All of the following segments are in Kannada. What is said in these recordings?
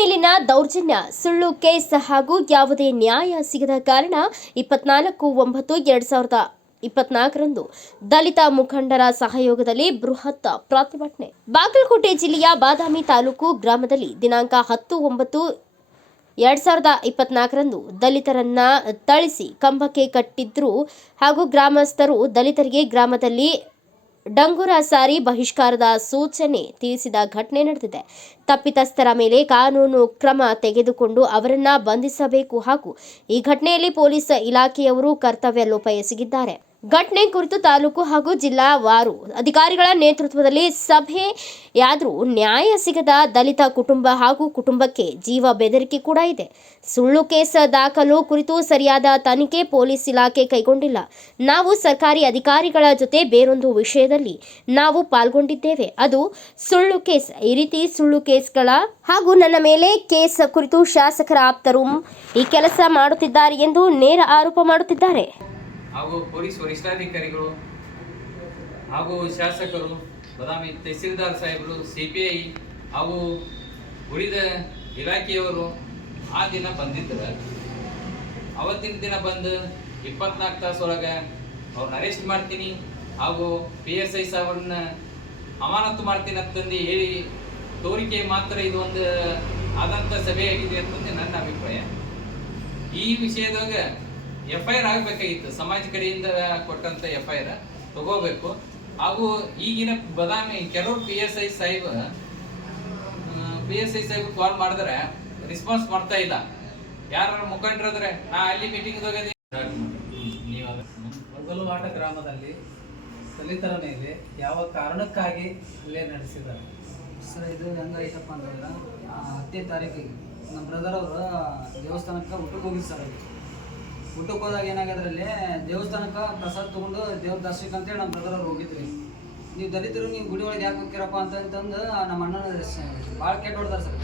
ಮೇಲಿನ ದೌರ್ಜನ್ಯ, ಸುಳ್ಳು ಕೇಸ್ ಹಾಗೂ ಯಾವುದೇ ನ್ಯಾಯ ಸಿಗದ ಕಾರಣ ಇಪ್ಪತ್ನಾಲ್ಕು ಒಂಬತ್ತು ಎರಡ್ ಸಾವಿರದ ಇಪ್ಪತ್ನಾಲ್ಕರಂದು ದಲಿತ ಮುಖಂಡರ ಸಹಯೋಗದಲ್ಲಿ ಬೃಹತ್ ಪ್ರತಿಭಟನೆ. ಬಾಗಲಕೋಟೆ ಜಿಲ್ಲೆಯ ಬಾದಾಮಿ ತಾಲೂಕು ಗ್ರಾಮದಲ್ಲಿ ದಿನಾಂಕ ಹತ್ತು ಒಂಬತ್ತು ಎರಡ್ ಸಾವಿರದ ಇಪ್ಪತ್ನಾಲ್ಕರಂದು ದಲಿತರನ್ನ ತಳಿಸಿ ಕಂಬಕ್ಕೆ ಕಟ್ಟಿದ್ರು ಹಾಗೂ ಗ್ರಾಮಸ್ಥರು ದಲಿತರಿಗೆ ಗ್ರಾಮದಲ್ಲಿ ಡಂಗುರ ಸಾರಿ ಬಹಿಷ್ಕಾರದ ಸೂಚನೆ ತಿಳಿಸಿದ ಘಟನೆ ನಡೆದಿದೆ. ತಪ್ಪಿತಸ್ಥರ ಮೇಲೆ ಕಾನೂನು ಕ್ರಮ ತೆಗೆದುಕೊಂಡು ಅವರನ್ನ ಬಂಧಿಸಬೇಕು ಹಾಗೂ ಈ ಘಟನೆಯಲ್ಲಿ ಪೊಲೀಸ್ ಇಲಾಖೆಯವರು ಕರ್ತವ್ಯ ಲೋಪ ಎಸಗಿದ್ದಾರೆ. ಘಟನೆ ಕುರಿತು ತಾಲೂಕು ಹಾಗೂ ಜಿಲ್ಲಾ ವಾರು ಅಧಿಕಾರಿಗಳ ನೇತೃತ್ವದಲ್ಲಿ ಸಭೆಯಾದರೂ ನ್ಯಾಯ ಸಿಗದ ದಲಿತ ಕುಟುಂಬ ಹಾಗೂ ಕುಟುಂಬಕ್ಕೆ ಜೀವ ಬೆದರಿಕೆ ಕೂಡ ಇದೆ. ಸುಳ್ಳು ಕೇಸ್ ದಾಖಲು ಕುರಿತು ಸರಿಯಾದ ತನಿಖೆ ಪೊಲೀಸ್ ಇಲಾಖೆ ಕೈಗೊಂಡಿಲ್ಲ. ನಾವು ಸರ್ಕಾರಿ ಅಧಿಕಾರಿಗಳ ಜೊತೆ ಬೇರೊಂದು ವಿಷಯದಲ್ಲಿ ನಾವು ಪಾಲ್ಗೊಂಡಿದ್ದೇವೆ. ಅದು ಸುಳ್ಳು ಕೇಸ್. ಈ ರೀತಿ ಸುಳ್ಳು ಕೇಸ್ಗಳ ಹಾಗೂ ನನ್ನ ಮೇಲೆ ಕೇಸ್ ಕುರಿತು ಶಾಸಕರ ಆಪ್ತರು ಈ ಕೆಲಸ ಮಾಡುತ್ತಿದ್ದಾರೆ ಎಂದು ನೇರ ಆರೋಪ ಮಾಡುತ್ತಿದ್ದಾರೆ. ಹಾಗೂ ಪೊಲೀಸ್ ವರಿಷ್ಠಾಧಿಕಾರಿಗಳು ಹಾಗೂ ಶಾಸಕರು, ಬದಾಮಿ ತಹಸೀಲ್ದಾರ್ ಸಾಹೇಬರು ಸಿ ಪಿ ಐ ಹಾಗೂ ಉಳಿದ ಇಲಾಖೆಯವರು ಆ ದಿನ ಬಂದಿದ್ದರು. ಅವತ್ತಿನ ದಿನ ಬಂದು ಇಪ್ಪತ್ನಾಲ್ಕು ತಾಸು ಒಳಗೆ ಅವ್ರನ್ನ ಅರೆಸ್ಟ್ ಮಾಡ್ತೀನಿ ಹಾಗೂ ಪಿ ಎಸ್ ಐ ಸಾಹೇಬ್ರನ್ನ ಅಮಾನತು ಮಾಡ್ತೀನಿ ಅಂತಂದು ಹೇಳಿ ತೋರಿಕೆ ಮಾತ್ರ ಇದು ಒಂದು ಆದಂಥ ಸಭೆಯಾಗಿದೆ ಅಂತಂದು ನನ್ನ ಅಭಿಪ್ರಾಯ. ಈ ವಿಷಯದಾಗ ಎಫ್ ಐ ಆರ್ ಆಗಬೇಕಾಗಿತ್ತು. ಸಮಾಜ ಕಡೆಯಿಂದ ಕೊಟ್ಟಂತ ಎಫ್ ಐ ಆರ್ ತಗೋಬೇಕು. ಹಾಗೂ ಈಗಿನ ಬದಾಮಿ ಕೆಲವು ಪಿ ಎಸ್ ಐ ಸಾಹೇಬ್ ಪಿ ಎಸ್ ಐ ಸಾಹಿಬ್ ಕಾಲ್ ಮಾಡಿದ್ರೆ ರೆಸ್ಪಾನ್ಸ್ ಮಾಡ್ತಾ ಇಲ್ಲ. ಯಾರ ಮುಖಂಡರಾದ್ರೆ ನಾ ಅಲ್ಲಿ ಮೀಟಿಂಗ್ ಆಟ ಗ್ರಾಮದಲ್ಲಿ ದಲಿತರ ಮೇಲೆ ಯಾವ ಕಾರಣಕ್ಕಾಗಿ ಹಲ್ಲೆ ನಡೆಸಿದ್ದಾರೆ? ಸರ್ ಇದು ಹೆಂಗಾಯ್ತಪ್ಪ ಅಂತಂದ್ರೆ ಹತ್ತನೇ ತಾರೀಕಿಗೆ ನಮ್ಮ ಬ್ರದರ್ ಅವರು ದೇವಸ್ಥಾನಕ್ಕೆ ಊಟಕ್ಕೆ ಹೋಗಿದ್ದು ಸರ್ ಅಲ್ಲಿ. ಊಟಕ್ಕೆ ಹೋದಾಗ ಏನಾಗದ್ರಲ್ಲಿ ದೇವಸ್ಥಾನಕ್ಕೆ ಪ್ರಸಾದ ತೊಗೊಂಡು ದೇವ್ರ ದರ್ಶನಕ್ಕೆ ಅಂತೇಳಿ ನಮ್ಮ ಬ್ರದರ್ ಅವ್ರು ಹೋಗಿದ್ರಿ. ನೀವು ದಲಿತರು, ನೀವು ಗುಡಿ ಒಳಗೆ ಯಾಕೆ ಹೋಗ್ತೀರಪ್ಪ ಅಂತಂತಂದು ನಮ್ಮ ಅಣ್ಣನ ಭಾಳ ಕೆಟ್ಟ ಹೊಡ್ದಾರ ಸರ್.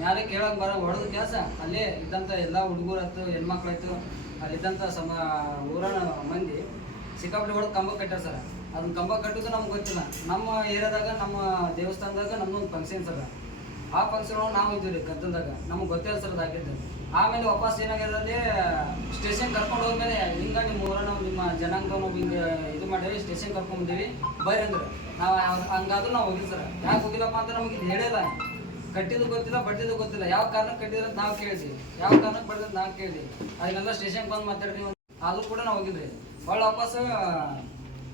ಮ್ಯಾಲೆ ಕೇಳೋಕೆ ಬರ, ಹೊಡೆದ ಕೆಲಸ. ಅಲ್ಲೇ ಇದ್ದಂಥ ಎಲ್ಲ ಹುಡುಗರು ಆಯ್ತು ಹೆಣ್ಮಕ್ಳು ಆಯ್ತು ಅಲ್ಲಿದ್ದಂಥ ಸಮ, ಊರನ ಮಂದಿ ಸಿಕ್ಕಾಪಟ್ಟೆ ಹೊಡೆದು ಕಂಬ ಕಟ್ಟಾರ ಸರ್. ಅದನ್ನ ಕಂಬ ಕಟ್ಟೋದು ನಮ್ಗೆ ಗೊತ್ತಿಲ್ಲ. ನಮ್ಮ ಏರಿಯಾದಾಗ, ನಮ್ಮ ದೇವಸ್ಥಾನದಾಗ ನಮ್ಮದೊಂದು ಫಂಕ್ಷನ್ ಸರ್. ಆ ಫಂಕ್ಷನ್ ಒಳಗೆ ನಾವು ಇದ್ದೀವಿ ಗದ್ದಲದಾಗ. ನಮ್ಗೆ ಗೊತ್ತಿಲ್ಲ ಸರ್ ಅದಾಗಿದ್ದು ಆಮೇಲೆ ವಾಪಸ್ ಏನಾಗ್ಯದಲ್ಲಿ ಸ್ಟೇಷನ್ ಕರ್ಕೊಂಡು ಹೋದ್ಮೇಲೆ ಹಿಂಗ ನಿಮ್ಮ ಊರ ನಾವು ನಿಮ್ಮ ಜನಾಂಗ ನಾವು ಹಿಂಗೆ ಇದು ಮಾಡಿ ಸ್ಟೇಷನ್ ಕರ್ಕೊಂಡು ಬಂದೀವಿ. ಬರ್ರಿ ಅಂದ್ರೆ, ನಾವು ಹಂಗಾದ್ರೂ ನಾವು ಹೋಗಿಲ್ಲ ಸರ್. ಯಾಕೆ ಹೋಗಿಲ್ಲಪ್ಪ ಅಂತ ನಮಗೆ ಇದು ಹೇಳಿಲ್ಲ. ಕಟ್ಟಿದ್ದು ಗೊತ್ತಿಲ್ಲ ಬಡ್ಡಿದ್ದು ಗೊತ್ತಿಲ್ಲ. ಯಾವ ಕಾರಣಕ್ಕೆ ಕಟ್ಟಿದ್ರೆ ಅಂತ ನಾವು ಕೇಳಿದ್ವಿ. ಯಾವ ಕಾರಣಕ್ಕೆ ಬಡ್ದ್ರೆ ನಾವು ಕೇಳಿದ್ವಿ. ಅದನ್ನೆಲ್ಲ ಸ್ಟೇಷನ್ ಬಂದು ಮಾತಾಡ್ರಿ ಆದರೂ ಕೂಡ ನಾವು ಹೋಗಿದ್ರಿ ಭಾಳ ವಾಪಸ್,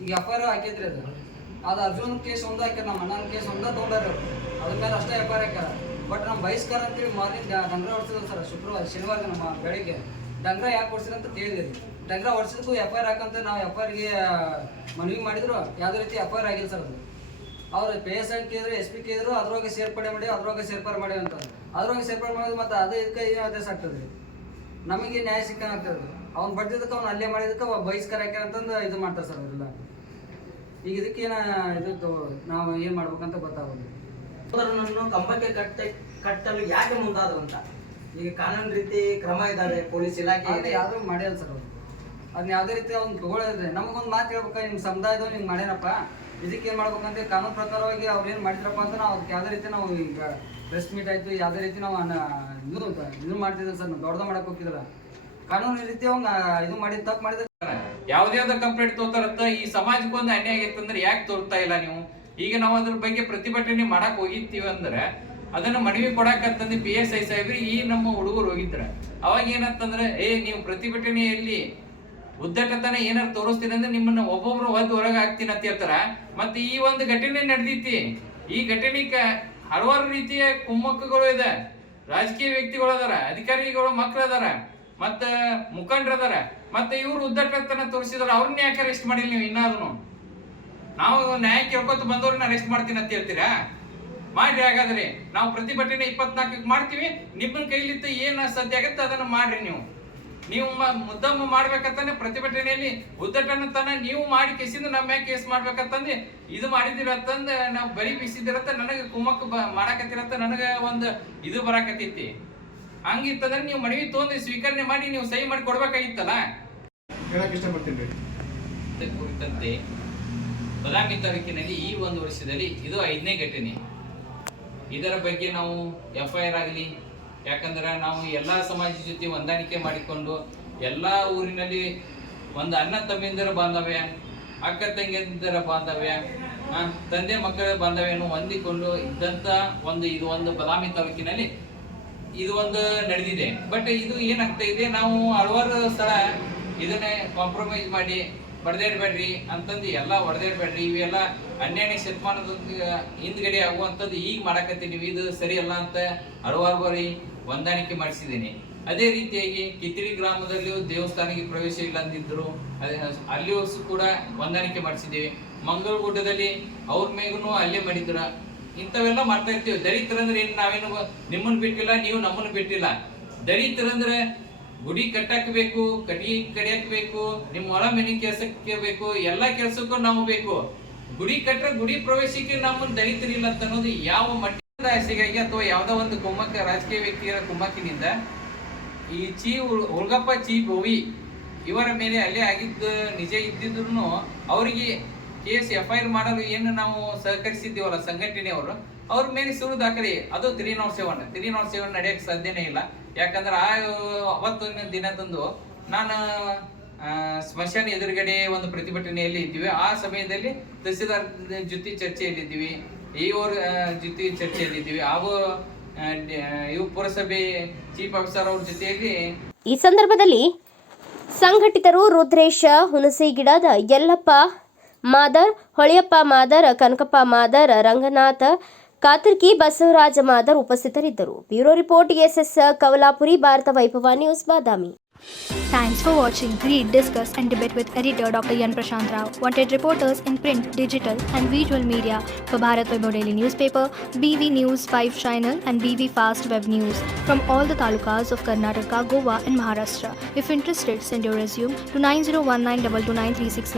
ಈಗ ಎಫ್ ಐ ಆರ್ ಹಾಕಿದ್ರಿ ಅದು. ಅದು ಅರ್ಜುನ್ ಕೇಸ್ ಒಂದು ಹಾಕ್ಯಾರ, ನಮ್ಮ ಅಣ್ಣನ ಕೇಸ್ ಒಂದ ತೊಗೊಂಡಾರ ಅದ್ರ ಮೇಲೆ ಅಷ್ಟೇ ಎಫ್ ಐ ಆರ್ ಹಾಕ್ಯಾರ. ಬಟ್ ನಮ್ಮ ಬಹಿಷ್ಕಾರ ಅಂತೇಳಿ ಮಾರ್ನಿಂಗ್ ಡಂಗ್ರ ಹೊಡ್ಸಿದ್ರು ಸರ್, ಶುಕ್ರವಾರ, ಶನಿವಾರ ನಮ್ಮ ಬೆಳಿಗ್ಗೆ. ಡಂಗ್ರ ಯಾಕೆ ಹೊಡ್ಸಿದ್ರು ಅಂತ ಕೇಳಿದ್ರಿ ಡಂಗ್ರ ಹೊಡ್ಸಿದ್ಕು ಎಫ್ ಐ ಆರ್ ಹಾಕಂತ ನಾವು ಎಫ್ ಐ ಮನವಿ ಮಾಡಿದ್ರು. ಯಾವುದೇ ರೀತಿ ಎಫ್ ಐ ಆರ್ ಆಗಿಲ್ಲ ಸರ್ ಅದು. ಅವ್ರು ಪಿ ಎಸ್ ಐ ಕೇಳಿದ್ರು, ಎಸ್ ಪಿ ಕೇಳಿದ್ರು, ಅದ್ರೊಳಗೆ ಸೇರ್ಪಡೆ ಮಾಡಿ, ಅದ್ರೊಳಗೆ ಸೇರ್ಪಡೆ ಮಾಡಿ ಅಂತ. ಅದ್ರೊಳಗೆ ಸೇರ್ಪಡೆ ಮಾಡೋದು ಮತ್ತೆ ಅದೇ ಇದಕ್ಕೆ ಏನು ಆದೇಶ ಆಗ್ತದೆ? ನಮಗೆ ನ್ಯಾಯ ಸಿಕ್ಕಂಗೆ ಆಗ್ತದೆ. ಅವ್ನು ಬಡ್ದಿದ್ದಕ್ಕೆ ಅವ್ನು ಅಲ್ಲೇ ಮಾಡಿದಕ್ಕೆ ಬಹಿಷ್ಕಾರ ಹಾಕ್ಯಾರ ಅಂತಂದು ಇದು ಮಾಡ್ತಾರೆ ಸರ್ ಅವರೆಲ್ಲ. ಈಗ ಇದಕ್ಕೆ ಏನ ಇದು ನಾವು ಏನು ಮಾಡ್ಬೇಕಂತ ಗೊತ್ತಾಗೋದು ಸೋದರನನ್ನು ಕಂಬಕ್ಕೆ ಕಟ್ಟ ಕಟ್ಟಲು ಯಾಕೆ ಮುಂದಾದ್ರು ಅಂತ? ಈಗ ಕಾನೂನು ರೀತಿ ಕ್ರಮ ಇದ್ದಾರೆ ಪೊಲೀಸ್ ಇಲಾಖೆ ಇದೆ. ಯಾವ್ದು ಮಾಡ್ಯಾರ ಸರ್ ಅವ್ರು. ಅದನ್ನ ಯಾವುದೇ ರೀತಿ ಅವ್ನು ತಗೊಳ್ಳೋದ್ರೆ ನಮಗೊಂದು ಮಾತು ಹೇಳ್ಬೇಕು ನಿಮ್ಮ ಸಮುದಾಯದವ್ರು ಹಿಂಗೆ ಮಾಡ್ಯಾರಪ್ಪ? ಇದಕ್ಕೆ ಏನು ಮಾಡ್ಬೇಕಂತ ಕಾನೂನು ಪ್ರಕಾರವಾಗಿ ಅವ್ರು ಏನು ಮಾಡಿದ್ರಪ್ಪ ಅಂತ ನಾವು ಅದಕ್ಕೆ ಯಾವುದೇ ರೀತಿ ನಾವು ಈಗ ಪ್ರೆಸ್ ಮೀಟ್ ಆಯ್ತು ಯಾವುದೇ ರೀತಿ ನಾವು ಅನ್ನ- ಇದು ಇದು ಮಾಡ್ತಿದ್ರು ಸರ್ ನಾವು ದೊಡ್ಡದ ಮಾಡಕ್ಕೆ ಹೋಗಿದ್ರಲ್ಲ ಕಾನೂನು ರೀತಿ ಅವ್ನ ಇದು ಮಾಡಿದ ತಪ್ಪು ಮಾಡಿದ ಯಾವುದೇ ಒಂದು ಕಂಪ್ಲೇಂಟ್ ತೋತಾರತ್ತ ಈ ಸಮಾಜಕ್ಕೊಂದು ಅನ್ಯಾಯ ಆಗಿತ್ತಂದ್ರೆ ಅಂದ್ರೆ ಯಾಕೆ ತೋರ್ತಾ ಇಲ್ಲ ನೀವು? ಈಗ ನಾವು ಅದ್ರ ಬಗ್ಗೆ ಪ್ರತಿಭಟನೆ ಮಾಡಕ್ ಹೋಗಿರ್ತೀವಿ ಅಂದ್ರೆ ಅದನ್ನ ಮನವಿ ಕೊಡಕತ್ತಂದು ಪಿ ಎಸ್ ಐ ಸಾಹೇಬ್ರಿ ಈ ನಮ್ಮ ಹುಡುಗರು ಹೋಗಿದ್ರ. ಅವಾಗ ಏನಂತಂದ್ರೆ, ಏ, ನೀವು ಪ್ರತಿಭಟನೆಯಲ್ಲಿ ಉದ್ದಟತನ ಏನಾರು ತೋರಿಸ್ತೀನಿ ಅಂದ್ರೆ ನಿಮ್ಮನ್ನ ಒಬ್ಬೊಬ್ರು ಹೊದ್ದು ಹೊರಗೆ ಹಾಕ್ತೀನಿ ಅಂತ ಹೇಳ್ತಾರ. ಮತ್ತೆ ಈ ಒಂದು ಘಟನೆ ನಡೆದಿತ್ತಿ ಈ ಘಟನೆಗೆ ಹಲವಾರು ರೀತಿಯ ಕುಮ್ಮಕ್ಕಗಳು ಇದೆ. ರಾಜಕೀಯ ವ್ಯಕ್ತಿಗಳು ಅದಾರ, ಅಧಿಕಾರಿಗಳು ಮಕ್ಳು ಅದಾರ, ಮತ್ತ ಮುಖಂಡರದಾರ ಮತ್ತೆ ಇವ್ರು ಉದ್ದಟತನ ತೋರಿಸಿದಾರ ಅವ್ರನ್ನ ಯಾಕೆ ಅರೆಸ್ಟ್ ಮಾಡಿಲ್ಲ ನೀವು ಇನ್ನಾದ್ರು ನಾವು ನ್ಯಾಯ ಕೇಳ್ಕೊತ ಬಂದವ್ರನ್ನ ಅರೆಸ್ಟ್ ಮಾಡ್ತೀನಿ ಅಂತ ಹೇಳ್ತೀರಾ? ಮಾಡ್ರಿ ಹಾಗಾದ್ರೆ. ನಾವು ಪ್ರತಿಭಟನೆ ಇಪ್ಪತ್ನಾಲ್ಕಕ್ಕೆ ಮಾಡ್ತೀವಿ. ನಿಮ್ಮ ಕೈಲಿದ್ದ ಏನು ಸದ್ಯ ಆಗತ್ತೆ ಅದನ್ನ ಮಾಡ್ರಿ ನೀವು. ನೀವು ಮುದ್ದಮ್ಮ ಮಾಡ್ಬೇಕಂತಾನೆ ಪ್ರತಿಭಟನೆಯಲ್ಲಿ ಉದ್ದಟನತನ ನೀವು ಮಾಡಿ ಕೇಸಿಂದ ನಮ್ಮ ಮ್ಯಾಗ ಕೇಸ್ ಮಾಡ್ಬೇಕಂತಂದು ಇದು ಮಾಡಿದಿರತ್ತಂದ ನಾವು ಬರಿ ಬೀಸಿದಿರತ್ತ ನನಗೆ ಕುಮ್ಮಕ್ ಬ ಮಾಡಾಕತ್ತಿರತ್ತ ನನಗೆ ಒಂದು ಇದು ಬರಾಕತ್ತೈತಿ. ಹಂಗಿತ್ತಂದ್ರೆ ನೀವು ಮನವಿ ತೊಗೊಂಡು ಸ್ವೀಕರಣೆ ಮಾಡಿ ನೀವು ಸಹಿ ಮಾಡಿ ಕೊಡ್ಬೇಕಾಗಿತ್ತಲ್ಲ? ಹೇಳಕ್ ಇಷ್ಟಪಡ್ತೀನಿ ಕುರಿತಂತೆ ಬದಾಮಿ ತಾಲೂಕಿನಲ್ಲಿ ಈ ಒಂದು ವರ್ಷದಲ್ಲಿ ಇದು ಐದನೇ ಘಟನೆ. ಇದರ ಬಗ್ಗೆ ನಾವು ಎಫ್ ಐ ಆರ್ ಆಗಲಿ, ಯಾಕಂದ್ರೆ ನಾವು ಎಲ್ಲ ಸಮಾಜದ ಜೊತೆ ಹೊಂದಾಣಿಕೆ ಮಾಡಿಕೊಂಡು ಎಲ್ಲ ಊರಿನಲ್ಲಿ ಒಂದು ಅಣ್ಣ ತಮ್ಮಿಂದರ ಬಾಂಧವ್ಯ, ಅಕ್ಕ ತಂಗಿಯಂದರ ಬಾಂಧವ್ಯ ತಂದೆ ಮಕ್ಕಳ ಬಾಂಧವ್ಯವನ್ನು ಹೊಂದಿಕೊಂಡು ಇದ್ದಂತ ಒಂದು, ಇದು ಒಂದು ಬದಾಮಿ ತಾಲೂಕಿನಲ್ಲಿ ಇದು ಒಂದು ನಡೆದಿದೆ. ಬಟ್ ಇದು ಏನಾಗ್ತಾ ಇದೆ, ನಾವು ಹಲವಾರು ಸ್ಥಳ ಇದನ್ನೇ ಕಾಂಪ್ರಮೈಸ್ ಮಾಡಿ ಬಡ್ದಾಡ್ಬೇಡ್ರಿ ಅಂತಂದು ಎಲ್ಲ ಹೊಡೆದೇಡ್ಬೇಡ್ರಿ ಇವೆಲ್ಲ ಹನ್ನೆರಡನೇ ಶತಮಾನದ ಹಿಂದ್ಗಡೆ ಆಗುವಂಥದ್ದು ಈಗ ನೀವು. ಇದು ಸರಿಯಲ್ಲ ಅಂತ ಹಲವಾರು ಬಾರಿ ಹೊಂದಾಣಿಕೆ ಮಾಡಿಸಿದ್ದೀನಿ. ಅದೇ ರೀತಿಯಾಗಿ ಕಿತ್ತಿರಿ ಗ್ರಾಮದಲ್ಲಿಯೂ ದೇವಸ್ಥಾನಕ್ಕೆ ಪ್ರವೇಶ ಇಲ್ಲ ಅಂದಿದ್ರು. ಅದೇ ಅಲ್ಲಿಯೂ ಕೂಡ ಹೊಂದಾಣಿಕೆ ಮಾಡಿಸಿದ್ದೀವಿ. ಮಂಗಳಗುಡ್ಡದಲ್ಲಿ ಅವ್ರ ಮೇಗೂ ಅಲ್ಲೇ ಮಾಡಿದ್ರ. ಇಂಥವೆಲ್ಲ ಮಾಡ್ತಾ ಇರ್ತೀವಿ. ದಲಿತರಂದ್ರೆ ಏನು ನಾವೇನು ನಿಮ್ಮನ್ನು ಬಿಟ್ಟಿಲ್ಲ, ನೀವು ನಮ್ಮನ್ನು ಬಿಟ್ಟಿಲ್ಲ. ದಲಿತರಂದ್ರೆ ಗುಡಿ ಕಟ್ಟಕ್ ಬೇಕು ಕಡಿ ಕಡಿಯಕ್ ಬೇಕು ನಿಮ್ಮ ಒಳ ಮನೆ ಕೆಲಸಕ್ಕೆ ಬೇಕು ಎಲ್ಲಾ ಕೆಲಸಕ್ಕೂ ನಾವು ಬೇಕು. ಗುಡಿ ಕಟ್ಟರೆ ಗುಡಿ ಪ್ರವೇಶಕ್ಕೆ ನಮ್ಮನ್ನ ದಲಿತರಿಲ್ಲ ಅಂತ ಅನ್ನೋದು ಯಾವ ಮಟ್ಟದ ಆಸೆಗಾಗಿ ಅಥವಾ ಯಾವ್ದೋ ಒಂದು ಕುಮ್ಮಕ್ಕ, ರಾಜಕೀಯ ವ್ಯಕ್ತಿಯ ಕುಮ್ಮಕ್ಕಿನಿಂದ? ಈ ಚೀ ಉಳ್- ಉಳ್ಗಪ್ಪ ಚೀ ಗೋವಿ, ಇವರ ಮೇಲೆ ಅಲ್ಲೇ ಆಗಿದ್ದ ನಿಜ ಇದ್ದಿದ್ರು ಅವರಿಗೆ ಕೇಸ್ ಎಫ್ ಐ ಆರ್ ಮಾಡಲು ಏನು ನಾವು ಸಹಕರಿಸಿದ್ದೀವಲ್ಲ ಸಂಘಟನೆಯವರು? ಅವ್ರ ಮೇಲೆ ಸುರು ದಾಖಲೆ. ಅದು three nought seven. Three nought seven ನಡೆಯಕ್ಕೆ ಸಾಧ್ಯನೇ ಇಲ್ಲ. ಯಾಕಂದ್ರೆ ಆ ಅವತ್ತೊಂದು ದಿನದಂದು ನಾನು ಸ್ಮಶಾನ ಎದುರುಗಡೆ ಒಂದು ಪ್ರತಿಭಟನೆಯಲ್ಲಿ ಇದ್ದೀವಿ. ಆ ಸಮಯದಲ್ಲಿ ತಹಸೀಲ್ದಾರ್ ಜೊತೆ ಚರ್ಚೆಯಲ್ಲಿದ್ದೀವಿ. ಇವ್ರ ಜೊತೆ ಚರ್ಚೆಯಲ್ಲಿದ್ದೀವಿ. ಅವು ಇವು ಪುರಸಭೆ ಚೀಫ್ ಆಫೀಸರ್ ಅವ್ರ ಜೊತೆಯಲ್ಲಿ ಈ ಸಂದರ್ಭದಲ್ಲಿ ಸಂಘಟಿತರು ರುದ್ರೇಶ ಹುಣಸಿಗಿಡದ ಯಲ್ಲಪ್ಪ ಮಾದರ್, ಹೊಳೆಯಪ್ಪ ಮಾದರ್, ಕನಕಪ್ಪ ಮಾದರ್, ರಂಗನಾಥ ಕಾತರ್ಕಿ ಬಸವರಾಜ ಮಾದರ್ ಉಪಸ್ಥಿತರಿದ್ದರು bureau report SS Kavalapuri Bharat Vaibhav news Badami Thanks for watching. Read, discuss, and debate with editor Dr. Yan Prashant Rao. Wanted reporters in print, digital, and visual media for Bharat Vaibhav Daily Newspaper, BV News 5 Channel, and BV Fast Web News from all the talukas of Karnataka, Goa, and Maharashtra. If interested, send your resume to 9019229369